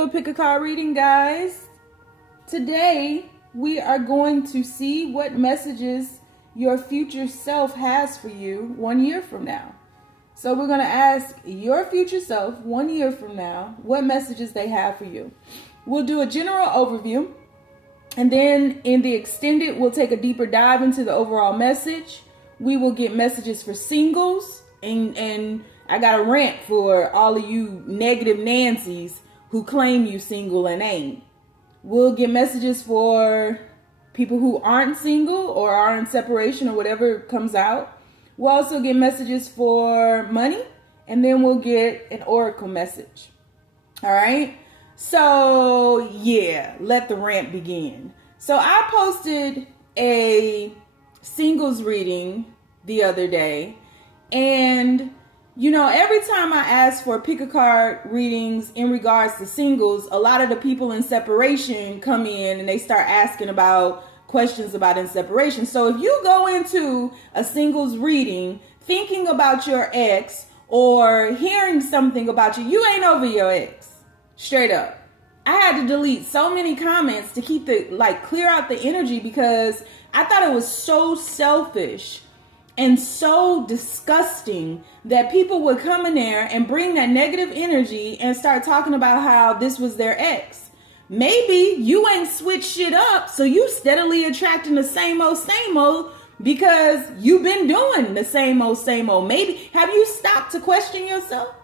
do a pick a card reading, guys. Today, we are going to see what messages your future self has for you 1 year from now. So we're going to ask your future self 1 year from now what messages they have for you. We'll do a general overview, and then in the extended, we'll take a deeper dive into the overall message. We will get messages for singles, and I got a rant for all of you negative Nancys who claim you single and ain't. We'll get messages for people who aren't single or are in separation or whatever comes out. We'll also get messages for money, and then we'll get an oracle message. All right. So yeah, let the rant begin. So I posted a singles reading the other day, and you know, every time I ask for pick a card readings in regards to singles, a lot of the people in separation come in and they start asking about questions about in separation. So if you go into a singles reading thinking about your ex or hearing something about you, you ain't over your ex. Straight up. I had to delete so many comments to keep clear out the energy, because I thought it was so selfish and so disgusting that people would come in there and bring that negative energy and start talking about how this was their ex. Maybe you ain't switched shit up, so you steadily attracting the same old because you've been doing the same old. Maybe, have you stopped to question yourself?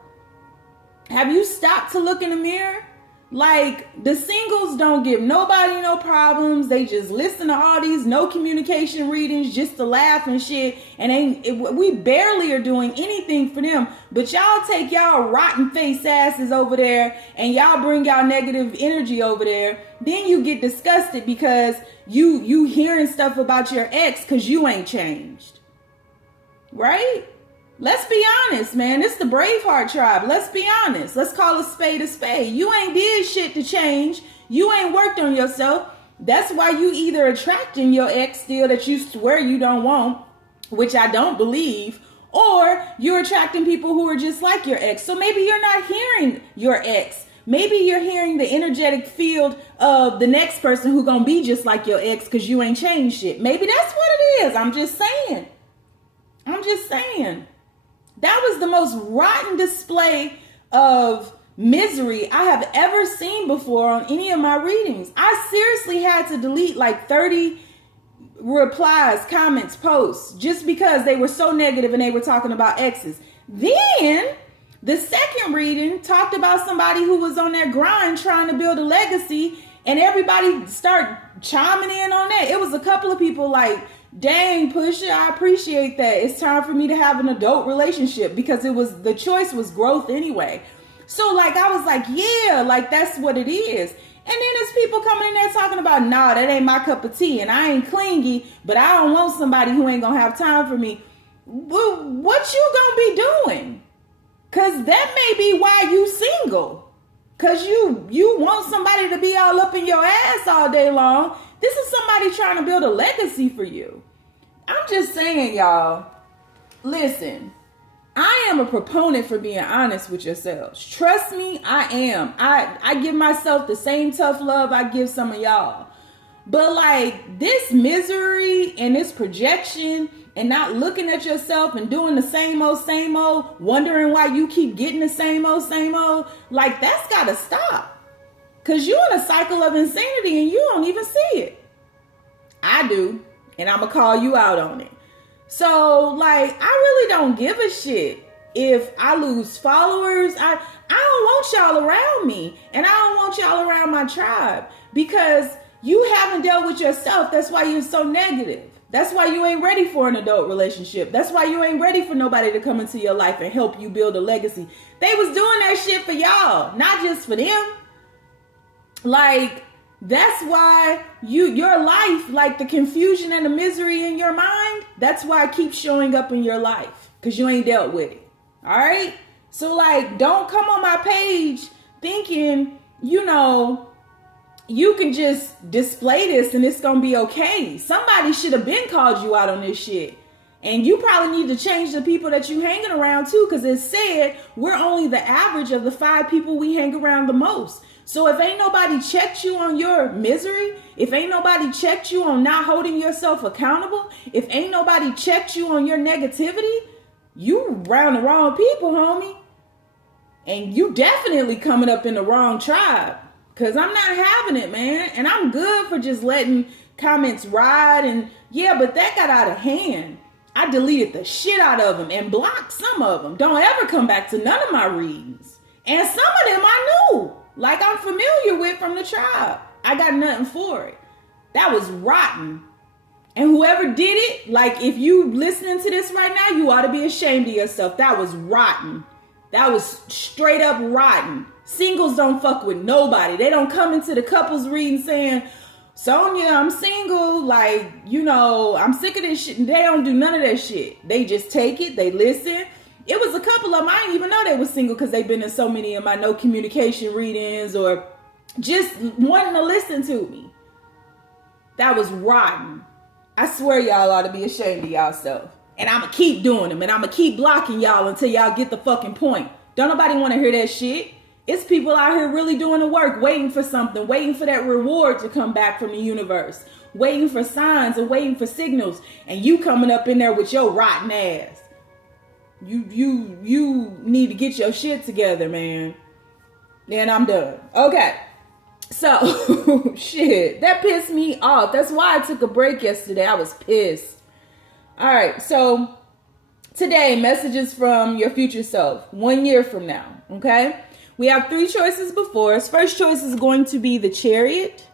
Have you stopped to look in the mirror? Like, the singles don't give nobody no problems. They just listen to all these no communication readings just to laugh and shit. And we barely are doing anything for them. But y'all take y'all rotten face asses over there and y'all bring y'all negative energy over there. Then you get disgusted because you hearing stuff about your ex because you ain't changed. Right? Let's be honest, man. It's the Braveheart tribe. Let's be honest. Let's call a spade a spade. You ain't did shit to change. You ain't worked on yourself. That's why you either attracting your ex still that you swear you don't want, which I don't believe, or you're attracting people who are just like your ex. So maybe you're not hearing your ex. Maybe you're hearing the energetic field of the next person who gonna be just like your ex because you ain't changed shit. Maybe that's what it is. I'm just saying. That was the most rotten display of misery I have ever seen before on any of my readings. I seriously had to delete like 30 replies, comments, posts, just because they were so negative and they were talking about exes. Then the second reading talked about somebody who was on that grind trying to build a legacy, and everybody started chiming in on that. It was a couple of people like, dang, Pusha, I appreciate that. It's time for me to have an adult relationship, because the choice was growth anyway. So like, I was like, yeah, like that's what it is. And then there's people coming in there talking about, nah, that ain't my cup of tea, and I ain't clingy, but I don't want somebody who ain't gonna have time for me. Well, what you gonna be doing? Cause that may be why you single. Cause you want somebody to be all up in your ass all day long. This is somebody trying to build a legacy for you. I'm just saying, y'all, listen, I am a proponent for being honest with yourselves. Trust me, I am. I give myself the same tough love I give some of y'all. But like, this misery and this projection and not looking at yourself and doing the same old, wondering why you keep getting the same old, like, that's gotta stop. Cause you're in a cycle of insanity and you don't even see it. I do. And I'm gonna call you out on it. So like, I really don't give a shit if I lose followers. I don't want y'all around me, and I don't want y'all around my tribe, because you haven't dealt with yourself. That's why you're so negative. That's why you ain't ready for an adult relationship. That's why you ain't ready for nobody to come into your life and help you build a legacy. They was doing that shit for y'all, not just for them. Like, that's why your life, like the confusion and the misery in your mind, that's why it keeps showing up in your life, because you ain't dealt with it. All right. So like, don't come on my page thinking, you know, you can just display this and it's going to be okay. Somebody should have been called you out on this shit. And you probably need to change the people that you hanging around too, because it said we're only the average of the 5 people we hang around the most. So if ain't nobody checked you on your misery, if ain't nobody checked you on not holding yourself accountable, if ain't nobody checked you on your negativity, you around the wrong people, homie. And you definitely coming up in the wrong tribe, because I'm not having it, man. And I'm good for just letting comments ride. And yeah, but that got out of hand. I deleted the shit out of them and blocked some of them. Don't ever come back to none of my readings. And some of them I knew, like I'm familiar with from the tribe. I got nothing for it. That was rotten. And whoever did it, like if you listening to this right now, you ought to be ashamed of yourself. That was rotten. That was straight up rotten. Singles don't fuck with nobody. They don't come into the couples reading saying, Sonia, I'm single, like, you know, I'm sick of this shit. And they don't do none of that shit. They just take it, they listen. It was a couple of them, I didn't even know they were single because they've been in so many of my no communication readings or just wanting to listen to me. That was rotten. I swear y'all ought to be ashamed of y'allself. And I'm going to keep doing them, and I'm going to keep blocking y'all until y'all get the fucking point. Don't nobody want to hear that shit. It's people out here really doing the work, waiting for something, waiting for that reward to come back from the universe, waiting for signs and waiting for signals. And you coming up in there with your rotten ass. You need to get your shit together, man. Then I'm done. Okay. So, shit, that pissed me off. That's why I took a break yesterday. I was pissed. All right. So today, messages from your future self 1 year from now. Okay. We have 3 choices before us. First choice is going to be the Chariot.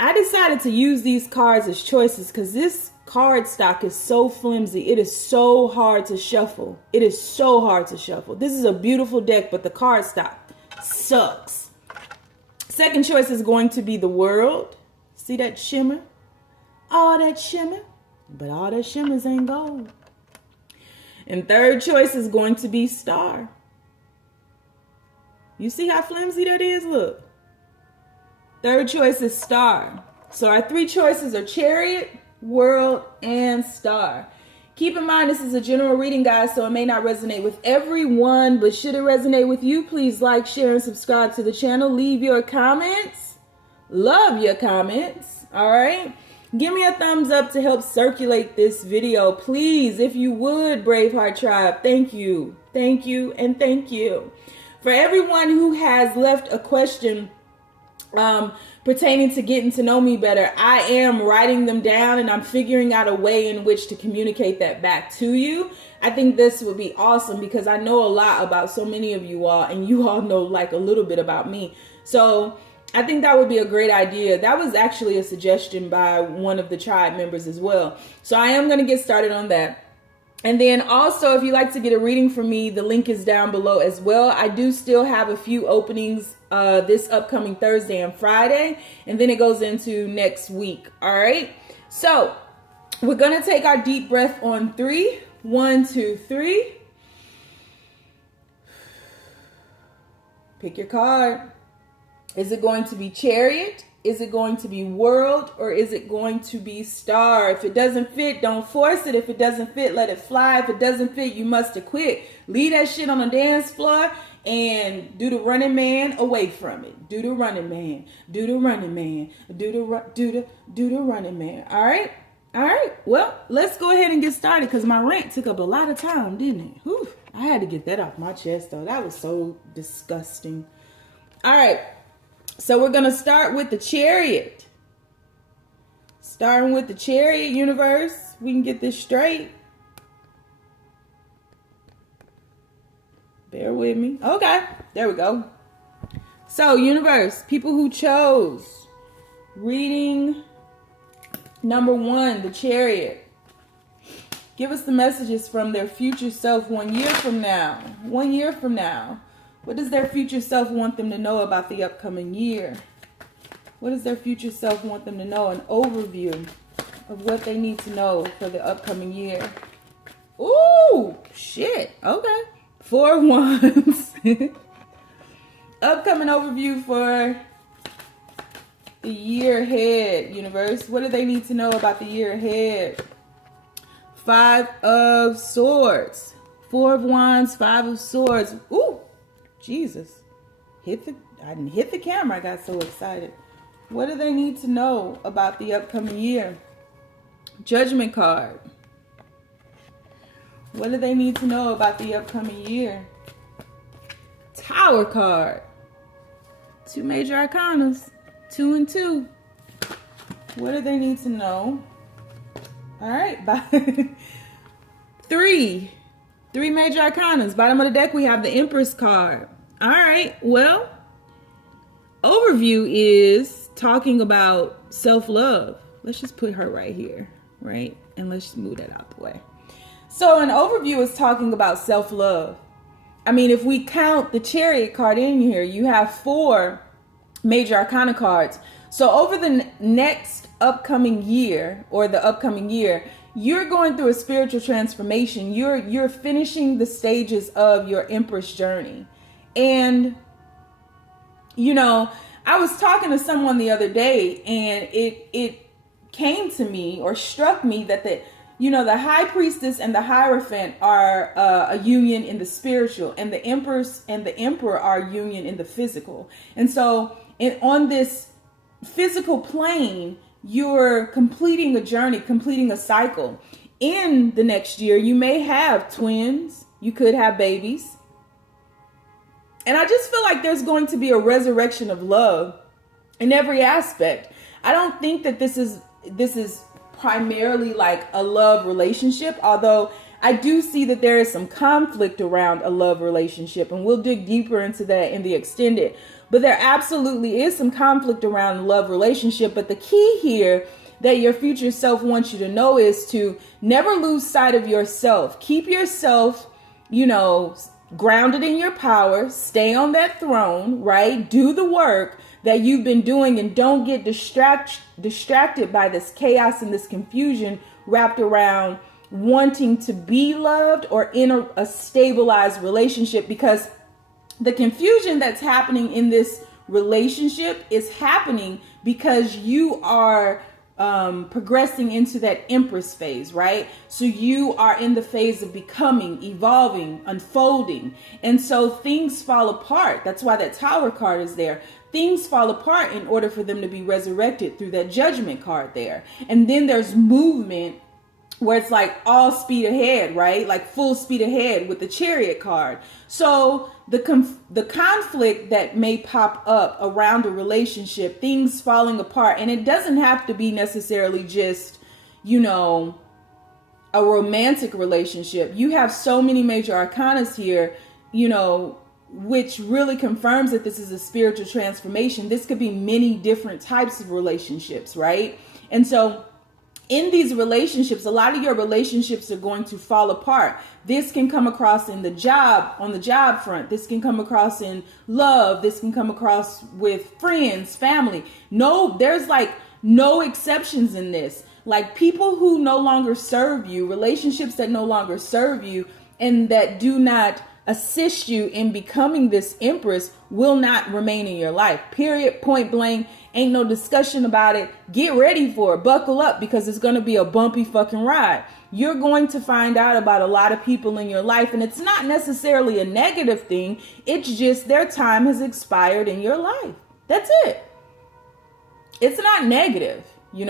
I decided to use these cards as choices because this card stock is so flimsy. It is so hard to shuffle. It is so hard to shuffle. This is a beautiful deck, but the card stock sucks. Second choice is going to be the World. See that shimmer? All that shimmer. But all that shimmers ain't gold. And third choice is going to be Star. You see how flimsy that is? Look. Third choice is Star. So our 3 choices are Chariot, World, and Star. Keep in mind, this is a general reading, guys, so it may not resonate with everyone, but should it resonate with you, please like, share, and subscribe to the channel. Leave your comments. Love your comments. All right? Give me a thumbs up to help circulate this video, please, if you would, Braveheart Tribe. Thank you. Thank you, and thank you. For everyone who has left a question pertaining to getting to know me better, I am writing them down and I'm figuring out a way in which to communicate that back to you. I think this would be awesome because I know a lot about so many of you all, and you all know like a little bit about me. So I think that would be a great idea. That was actually a suggestion by one of the tribe members as well. So I am going to get started on that. And then also, if you'd like to get a reading from me, the link is down below as well. I do still have a few openings this upcoming Thursday and Friday, and then it goes into next week. All right. So we're going to take our deep breath on 3. 1, 2, 3. Pick your card. Is it going to be Chariot? Is it going to be World? Or is it going to be Star? If it doesn't fit, don't force it. If it doesn't fit, let it fly. If it doesn't fit, you must have quit. Leave that shit on the dance floor and do the running man away from it. Do the running man. Do the running man. Do the running man. All right? All right. Well, let's go ahead and get started because my rant took up a lot of time, didn't it? Whew. I had to get that off my chest, though. That was so disgusting. All right. So we're going to start with the Chariot. Starting with the Chariot, universe. We can get this straight. Bear with me. Okay. There we go. So, universe, people who chose reading number 1, the Chariot. Give us the messages from their future self 1 year from now. 1 year from now. What does their future self want them to know about the upcoming year? What does their future self want them to know? An overview of what they need to know for the upcoming year. Ooh, shit. Okay. 4 of Wands. Upcoming overview for the year ahead, universe. What do they need to know about the year ahead? Five of Swords. Four of Wands, Five of Swords. Ooh, Jesus. I didn't hit the camera. I got so excited. What do they need to know about the upcoming year? Judgment card. What do they need to know about the upcoming year? Tower card. Two major arcanas. 2 and 2. What do they need to know? All right. Three major arcanas. Bottom of the deck, we have the Empress card. All right. Well, overview is talking about self-love. Let's just put her right here, right? And let's just move that out the way. So an overview is talking about self-love. I mean, if we count the Chariot card in here, you have 4 major arcana cards. So over the next upcoming year, or the upcoming year, you're going through a spiritual transformation. You're finishing the stages of your Empress journey. And, you know, I was talking to someone the other day, and it came to me, or struck me, that the High Priestess and the Hierophant are a union in the spiritual, and the Empress and the Emperor are a union in the physical. And so on this physical plane, you're completing a journey, completing a cycle. In the next year, you may have twins. You could have babies. And I just feel like there's going to be a resurrection of love in every aspect. I don't think that this is primarily like a love relationship, although I do see that there is some conflict around a love relationship, and we'll dig deeper into that in the extended. But there absolutely is some conflict around a love relationship. But the key here that your future self wants you to know is to never lose sight of yourself. Keep yourself, grounded in your power. Stay on that throne, right? Do the work that you've been doing, and don't get distracted by this chaos and this confusion wrapped around wanting to be loved or in a stabilized relationship, because the confusion that's happening in this relationship is happening because you are progressing into that Empress phase, right? So you are in the phase of becoming, evolving, unfolding. And so things fall apart. That's why that Tower card is there. Things fall apart in order for them to be resurrected through that Judgment card there. And then there's movement where it's like all speed ahead, right? Like full speed ahead with the Chariot card. So the conflict that may pop up around a relationship, things falling apart, and it doesn't have to be necessarily just, a romantic relationship. You have so many major arcanas here, which really confirms that this is a spiritual transformation. This could be many different types of relationships, right? And so in these relationships, a lot of your relationships are going to fall apart. This can come across on the job front. This can come across in love. This can come across with friends, family. There's like no exceptions in this. Like people who no longer serve you, relationships that no longer serve you, and that do not assist you in becoming this Empress will not remain in your life. Period. Point blank. Ain't no discussion about it. Get ready for it. Buckle up, because it's going to be a bumpy fucking ride. You're going to find out about a lot of people in your life, and it's not necessarily a negative thing. It's just their time has expired in your life. That's it. It's not negative. We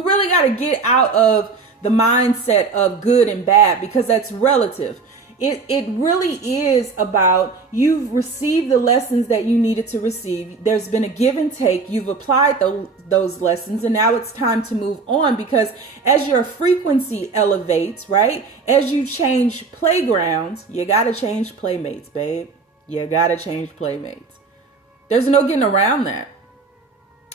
really got to get out of the mindset of good and bad, because that's relative. It really is about, you've received the lessons that you needed to receive. There's been a give and take. You've applied those lessons, and now it's time to move on, because as your frequency elevates, right? As you change playgrounds, you got to change playmates, babe. You got to change playmates. There's no getting around that.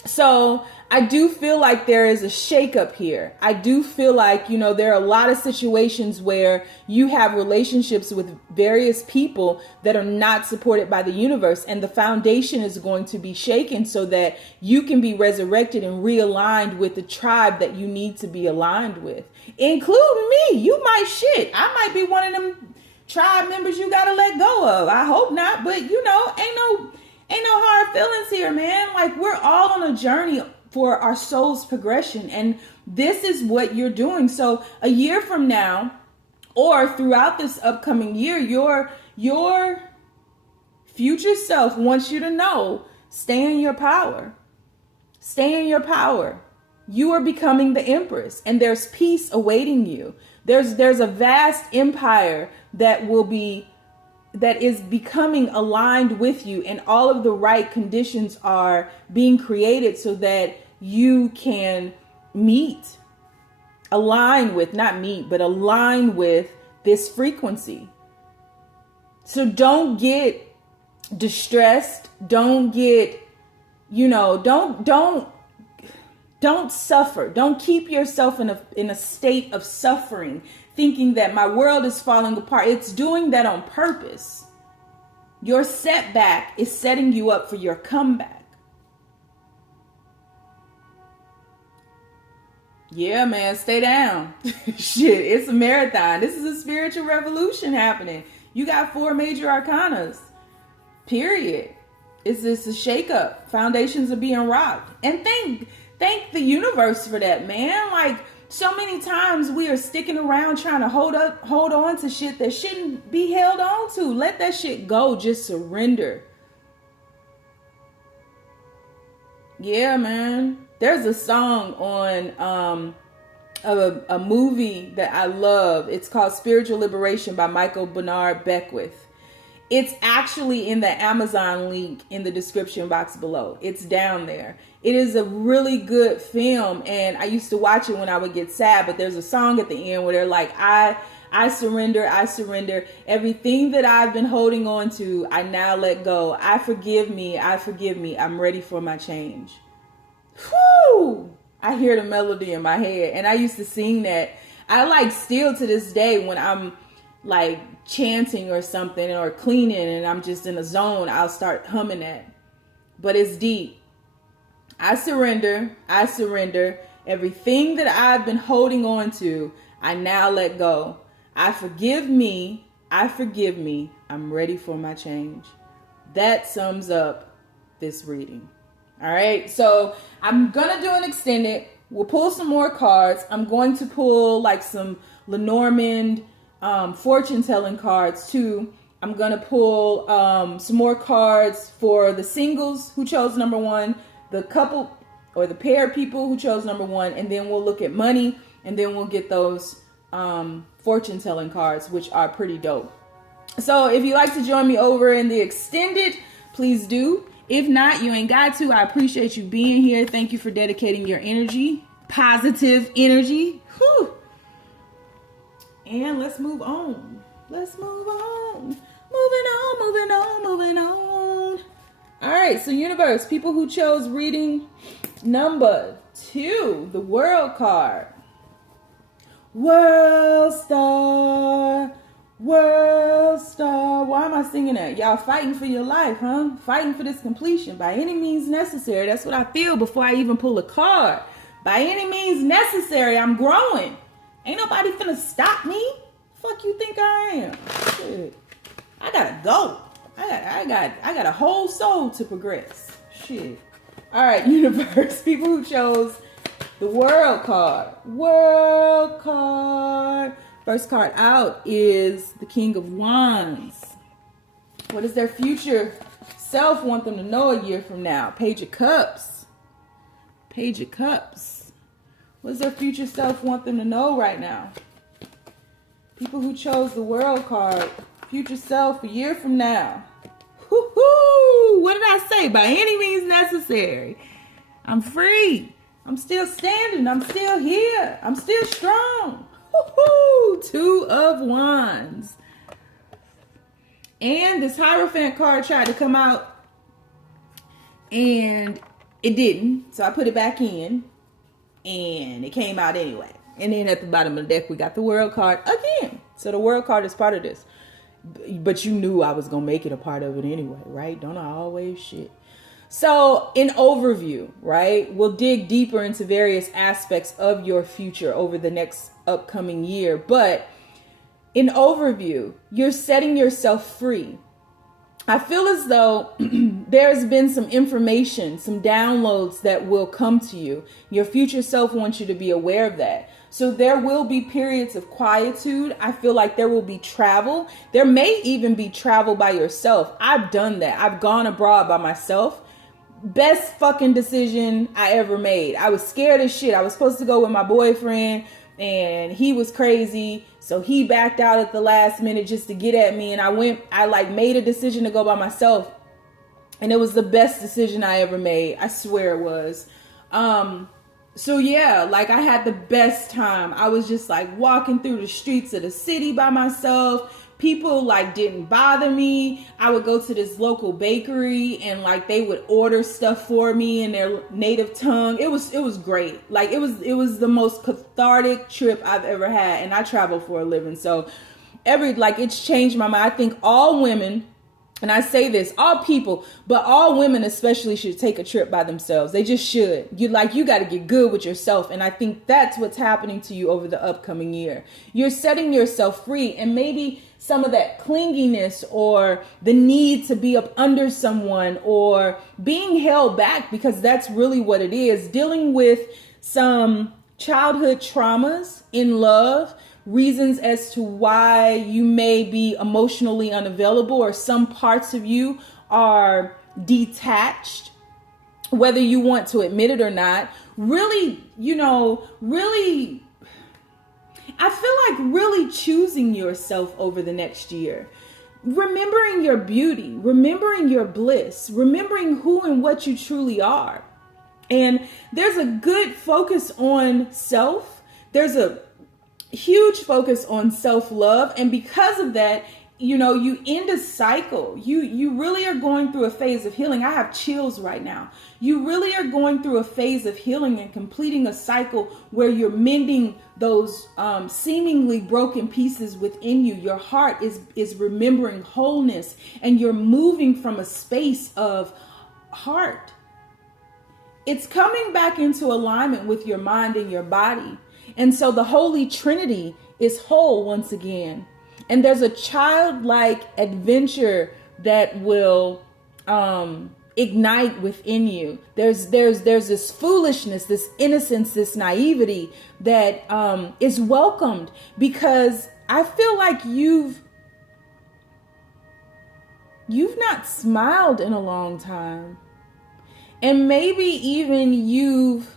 So I do feel like there is a shakeup here. I do feel like, there are a lot of situations where you have relationships with various people that are not supported by the universe, and the foundation is going to be shaken so that you can be resurrected and realigned with the tribe that you need to be aligned with, including me. I might be one of them tribe members you got to let go of. I hope not, but ain't no hard feelings here, man. Like, we're all on a journey for our soul's progression. And This is what you're doing. So a year from now, or throughout this upcoming year, your future self wants you to know, stay in your power. Stay in your power. You are becoming the empress, and there's peace awaiting you. There's a vast empire that is becoming aligned with you, and all of the right conditions are being created so that you can align with this frequency. So don't get distressed. Don't get, don't suffer. Don't keep yourself in a state of suffering, thinking that my world is falling apart. It's doing that on purpose. Your setback is setting you up for your comeback. Yeah, man, stay down. Shit, it's a marathon. This is a spiritual revolution happening. You got 4 major arcanas. Period. It's a shakeup. Foundations are being rocked. And thank the universe for that, man. Like, so many times we are sticking around trying to hold on to shit that shouldn't be held on to. Let that shit go. Just surrender. Yeah, man. There's a song on a movie that I love. It's called Spiritual Liberation by Michael Bernard Beckwith. It's actually in the Amazon link in the description box below. It's down there. It is a really good film, and I used to watch it when I would get sad, but there's a song at the end where they're like, I surrender, I surrender. Everything that I've been holding on to, I now let go. I forgive me, I'm ready for my change. Whoo! I hear the melody in my head, and I used to sing that. I still to this day when I'm like chanting or something or cleaning and I'm just in a zone, I'll start humming that. But it's deep. I surrender. Everything that I've been holding on to, I now let go. I forgive me. I'm ready for my change. That sums up this reading. All right, so I'm going to do an extended. We'll pull some more cards. I'm going to pull like some Lenormand fortune-telling cards too. I'm going to pull some more cards for the singles who chose number 1, the couple or the pair of people who chose number 1, and then we'll look at money, and then we'll get those fortune-telling cards, which are pretty dope. So if you'd like to join me over in the extended, please do. If not, you ain't got to. I appreciate you being here. Thank you for dedicating your energy, positive energy. Whew. And let's move on. Moving on. All right, so universe, people who chose reading number 2, the World card. World Star. Why am I singing that? Y'all fighting for your life, huh? Fighting for this completion by any means necessary. That's what I feel before I even pull a card. By any means necessary, I'm growing. Ain't nobody finna stop me. Fuck you think I am? Shit. I gotta go. I got a whole soul to progress. Shit. All right, universe, people who chose the World card. First card out is the King of Wands. What does their future self want them to know a year from now? Page of Cups. What does their future self want them to know right now? People who chose the World card. Future self a year from now. Woo-hoo! What did I say? By any means necessary. I'm free. I'm still standing. I'm still here. I'm still strong. Woo-hoo! 2 of Wands. And this Hierophant card tried to come out and it didn't. So I put it back in and it came out anyway. And then at the bottom of the deck, we got the World card again. So the World card is part of this. But you knew I was going to make it a part of it anyway, right? Don't I always shit? So in overview, right, we'll dig deeper into various aspects of your future over the next upcoming year. But in overview, you're setting yourself free. I feel as though there's been some information, some downloads that will come to you. Your future self wants you to be aware of that. So there will be periods of quietude. I feel like there will be travel. There may even be travel by yourself. I've done that. I've gone abroad by myself. Best fucking decision I ever made. I was scared as shit. I was supposed to go with my boyfriend and he was crazy. So he backed out at the last minute just to get at me. And I made a decision to go by myself. And it was the best decision I ever made. I swear it was. So yeah, like I had the best time. I was just like walking through the streets of the city by myself. People like didn't bother me. I would go to this local bakery and like they would order stuff for me in their native tongue. It was great. Like it was the most cathartic trip I've ever had. And I travel for a living. So it's changed my mind. I think all women, and I say this, all people, but all women especially should take a trip by themselves. They just should. You got to get good with yourself. And I think that's what's happening to you over the upcoming year. You're setting yourself free, and maybe some of that clinginess or the need to be up under someone or being held back, because that's really what it is. Dealing with some childhood traumas in love, reasons as to why you may be emotionally unavailable or some parts of you are detached, whether you want to admit it or not. Really, I feel like really choosing yourself over the next year. Remembering your beauty, remembering your bliss, remembering who and what you truly are. And there's a good focus on self. There's a huge focus on self-love. And because of that, you end a cycle. You really are going through a phase of healing. I have chills right now. You really are going through a phase of healing and completing a cycle where you're mending those seemingly broken pieces within you. Your heart is remembering wholeness, and you're moving from a space of heart. It's coming back into alignment with your mind and your body. And so the Holy Trinity is whole once again. And there's a childlike adventure that will ignite within you. There's this foolishness, this innocence, this naivety that is welcomed, because I feel like you've not smiled in a long time. And maybe even you've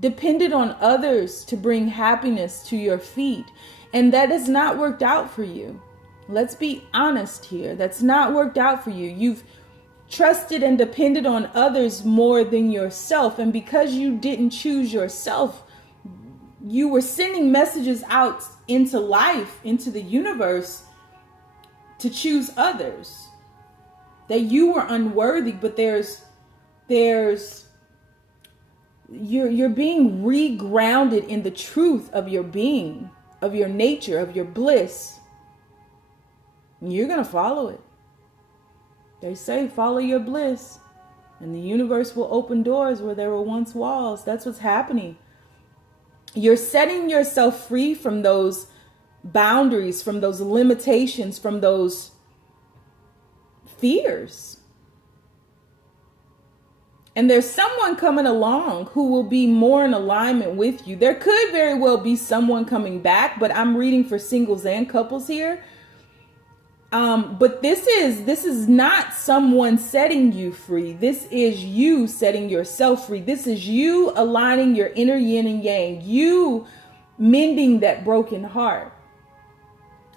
depended on others to bring happiness to your feet. And that has not worked out for you. Let's be honest here. That's not worked out for you. You've trusted and depended on others more than yourself. And because you didn't choose yourself, you were sending messages out into life, into the universe, to choose others. That you were unworthy, but you're being regrounded in the truth of your being, of your nature, of your bliss. And you're going to follow it. They say follow your bliss, and the universe will open doors where there were once walls. That's what's happening. You're setting yourself free from those boundaries, from those limitations, from those fears. And there's someone coming along who will be more in alignment with you. There could very well be someone coming back, but I'm reading for singles and couples here. But this is not someone setting you free. This is you setting yourself free. This is you aligning your inner yin and yang, you mending that broken heart.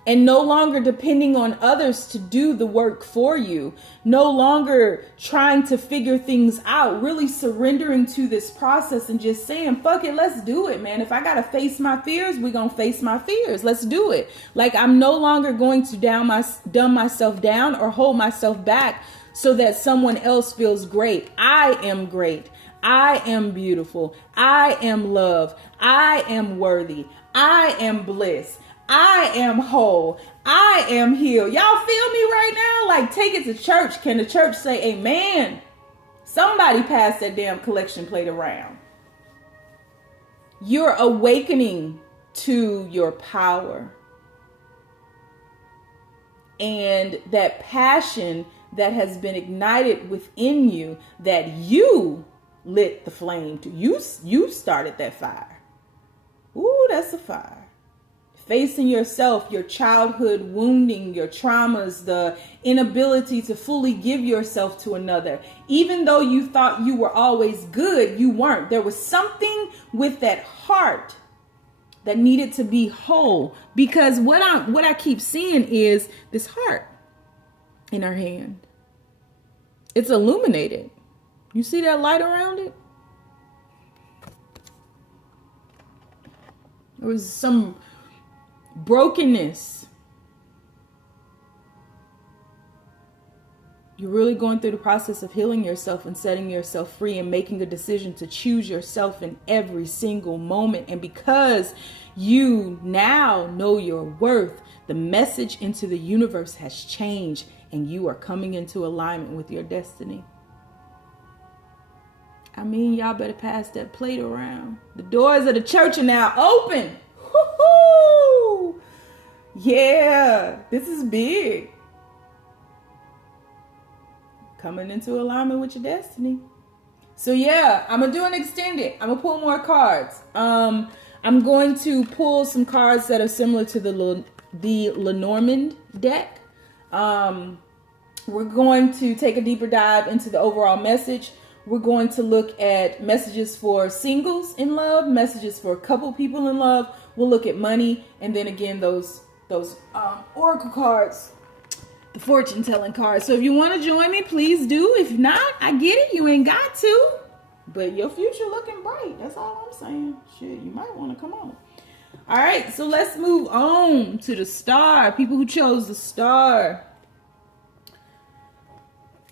And no longer depending on others to do the work for you. No longer trying to figure things out. Really surrendering to this process and just saying, fuck it, let's do it, man. If I got to face my fears, we're going to face my fears. Let's do it. Like, I'm no longer going to dumb myself down or hold myself back so that someone else feels great. I am great. I am beautiful. I am love. I am worthy. I am bliss. I am whole. I am healed. Y'all feel me right now? Like, take it to church. Can the church say amen? Somebody pass that damn collection plate around. You're awakening to your power. and that passion that has been ignited within you, that you lit the flame to. You started that fire. Ooh, that's a fire. Facing yourself, your childhood wounding, your traumas, the inability to fully give yourself to another. Even though you thought you were always good, you weren't. There was something with that heart that needed to be whole. Because what I keep seeing is this heart in her hand. It's illuminated. You see that light around it? There was some brokenness. You're really going through the process of healing yourself and setting yourself free and making a decision to choose yourself in every single moment. And because you now know your worth, the message into the universe has changed and you are coming into alignment with your destiny. I mean, y'all better pass that plate around. The doors of the church are now open. Woo-hoo! Yeah, this is big. Coming into alignment with your destiny. So yeah, I'm going to do an extended. I'm going to pull more cards. I'm going to pull some cards that are similar to the Lenormand deck. We're going to take a deeper dive into the overall message. We're going to look at messages for singles in love, messages for a couple people in love. We'll look at money, and then again those oracle cards, the fortune telling cards. So if you want to join me, please do. If not, I get it. You ain't got to, but your future looking bright. That's all I'm saying. Shit, you might want to come on. All right, so let's move on to the star. People who chose the star.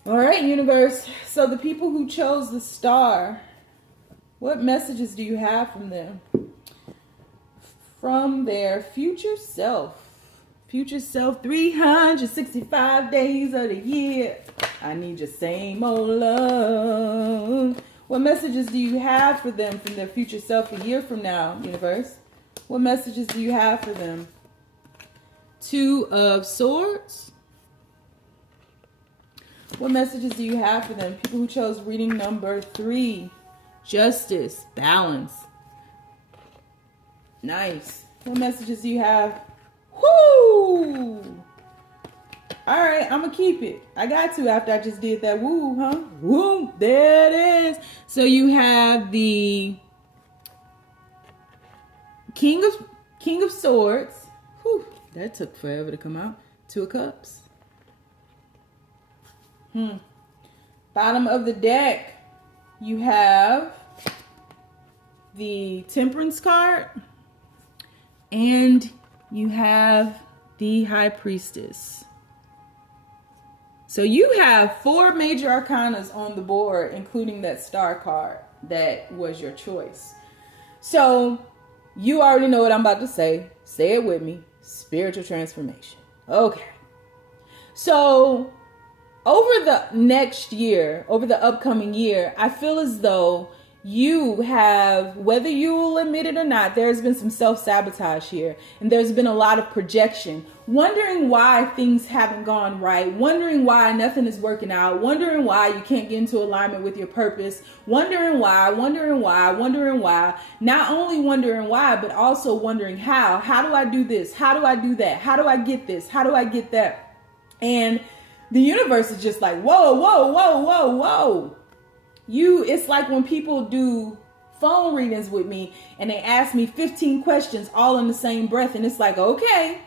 All right, universe. So the people who chose the star, what messages do you have from them? From their future self. Future self, 365 days of the year. I need your same old love. What messages do you have for them from their future self a year from now, universe? What messages do you have for them? 2 of Swords. What messages do you have for them? People who chose reading number 3. Justice, balance. Nice. What messages do you have? Woo! All right, I'm going to keep it. I got to after I just did that woo, huh? Woo, there it is. So you have the King of Swords. Whew, that took forever to come out. 2 of Cups. Bottom of the deck, you have the Temperance card and you have the High Priestess. So you have 4 major arcanas on the board, including that star card that was your choice. So you already know what I'm about to say. Say it with me. Spiritual transformation. Okay. So over the next year, over the upcoming year, I feel as though you have, whether you will admit it or not, there's been some self-sabotage here. And there's been a lot of projection. Wondering why things haven't gone right. Wondering why nothing is working out. Wondering why you can't get into alignment with your purpose. Wondering why. Not only wondering why, but also wondering how. How do I do this? How do I do that? How do I get this? How do I get that? And the universe is just like, whoa. It's like when people do phone readings with me and they ask me 15 questions all in the same breath. And it's like, okay,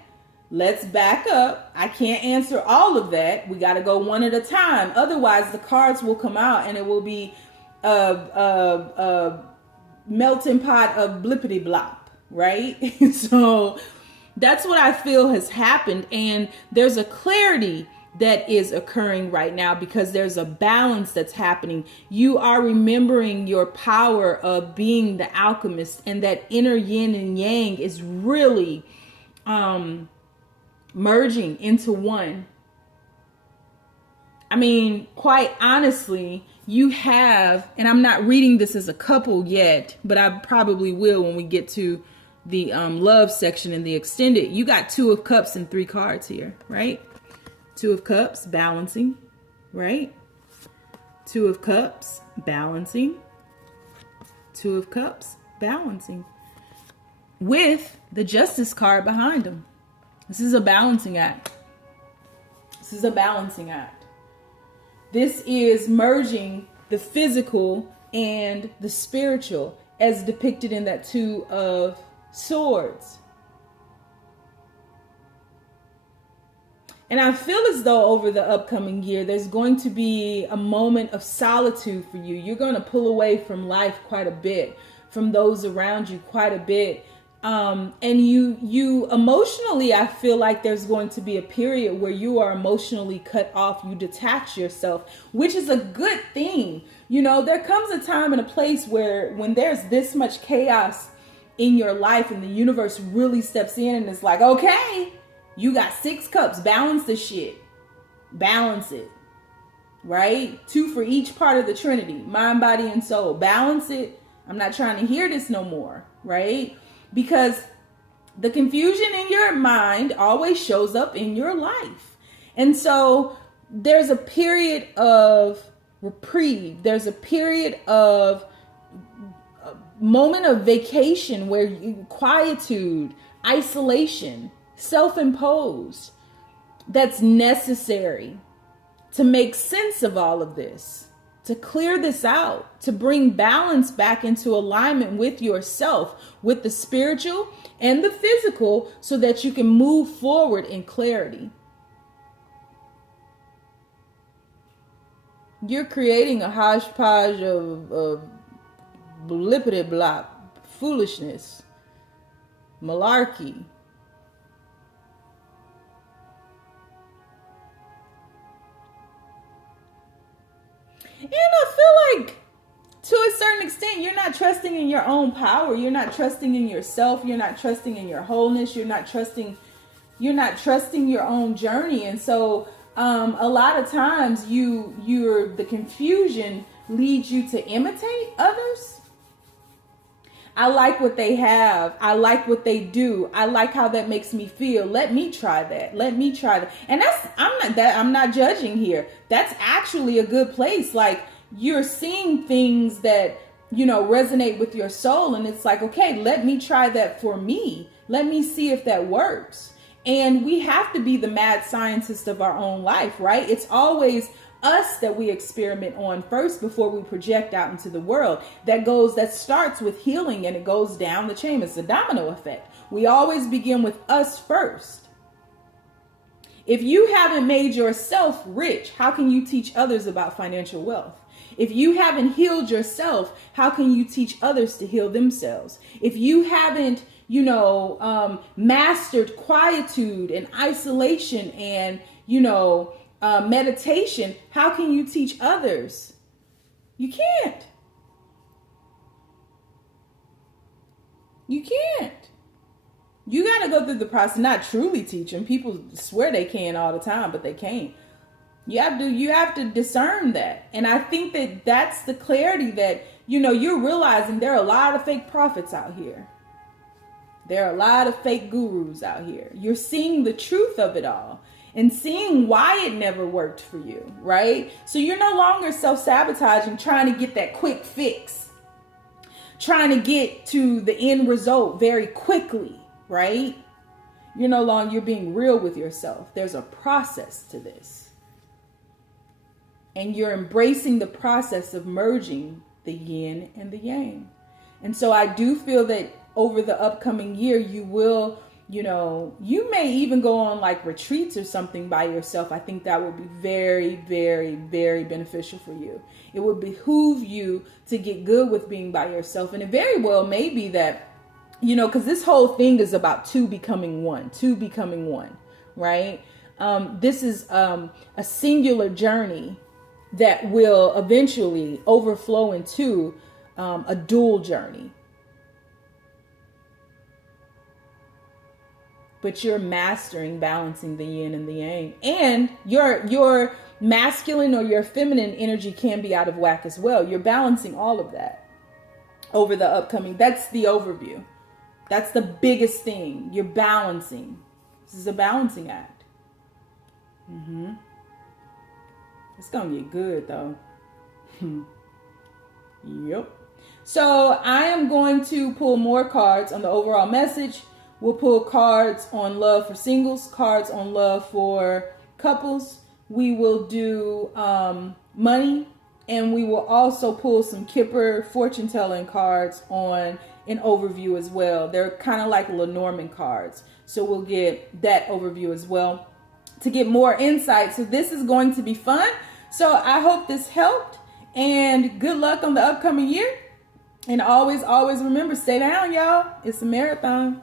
let's back up. I can't answer all of that. We got to go one at a time. Otherwise, the cards will come out and it will be a melting pot of blippity blop, right? So that's what I feel has happened. And there's a clarity that is occurring right now because there's a balance that's happening. You are remembering your power of being the alchemist, and that inner yin and yang is really merging into one. I mean, quite honestly, you have, and I'm not reading this as a couple yet, but I probably will when we get to the love section in the extended. You got 2 of Cups and 3 cards here, right? Two of Cups, balancing, right? Two of Cups, balancing. Two of Cups, balancing. With the Justice card behind them. This is a balancing act. This is a balancing act. This is merging the physical and the spiritual as depicted in that Two of Swords. And I feel as though over the upcoming year, there's going to be a moment of solitude for you. You're going to pull away from life quite a bit, from those around you quite a bit. And you emotionally, I feel like there's going to be a period where you are emotionally cut off. You detach yourself, which is a good thing. You know, there comes a time and a place where when there's this much chaos in your life and the universe really steps in and it's like, okay, you got 6 cups, balance the shit, balance it, right? 2 for each part of the Trinity, mind, body, and soul, balance it. I'm not trying to hear this no more, right? Because the confusion in your mind always shows up in your life. And so there's a period of reprieve. There's a period of a moment of vacation where you quietude, isolation, self-imposed, that's necessary to make sense of all of this, to clear this out, to bring balance back into alignment with yourself, with the spiritual and the physical, so that you can move forward in clarity. You're creating a hodgepodge of blippity blop, foolishness, malarkey. And I feel like to a certain extent, you're not trusting in your own power. You're not trusting in yourself. You're not trusting in your wholeness. You're not trusting your own journey. And so a lot of times the confusion leads you to imitate others. I like what they have. I like what they do. I like how that makes me feel. Let me try that. Let me try that. And I'm not judging here. That's actually a good place. Like, you're seeing things that, you know, resonate with your soul. And it's like, okay, let me try that for me. Let me see if that works. And we have to be the mad scientist of our own life, right? It's always us that we experiment on first before we project out into the world. That starts with healing and it goes down the chain. It's a domino effect. We always begin with us first. If you haven't made yourself rich, how can you teach others about financial wealth? If you haven't healed yourself, how can you teach others to heal themselves? If you haven't, mastered quietude and isolation and, meditation, how can you teach others? You can't. You can't. You got to go through the process, not truly teach them. People swear they can all the time, but they can't. You have to discern that. And I think that that's the clarity that, you're realizing there are a lot of fake prophets out here. There are a lot of fake gurus out here. You're seeing the truth of it all and seeing why it never worked for you, right? So you're no longer self-sabotaging, trying to get that quick fix, trying to get to the end result very quickly, right? You're being real with yourself. There's a process to this. And you're embracing the process of merging the yin and the yang. And so I do feel that over the upcoming year, you will, you may even go on like retreats or something by yourself. I think that would be very, very, very beneficial for you. It would behoove you to get good with being by yourself. And it very well may be that, because this whole thing is about two becoming one, right? This is a singular journey that will eventually overflow into a dual journey. But you're mastering balancing the yin and the yang. And your masculine or your feminine energy can be out of whack as well. You're balancing all of that over the upcoming. That's the overview. That's the biggest thing. You're balancing. This is a balancing act. It's gonna get good though. Yep. So I am going to pull more cards on the overall message. We'll pull cards on love for singles, cards on love for couples. We will do money, and we will also pull some Kipper fortune telling cards on an overview as well. They're kind of like Lenormand cards. So we'll get that overview as well to get more insight. So this is going to be fun. So I hope this helped, and good luck on the upcoming year. And always, always remember, stay down, y'all. It's a marathon.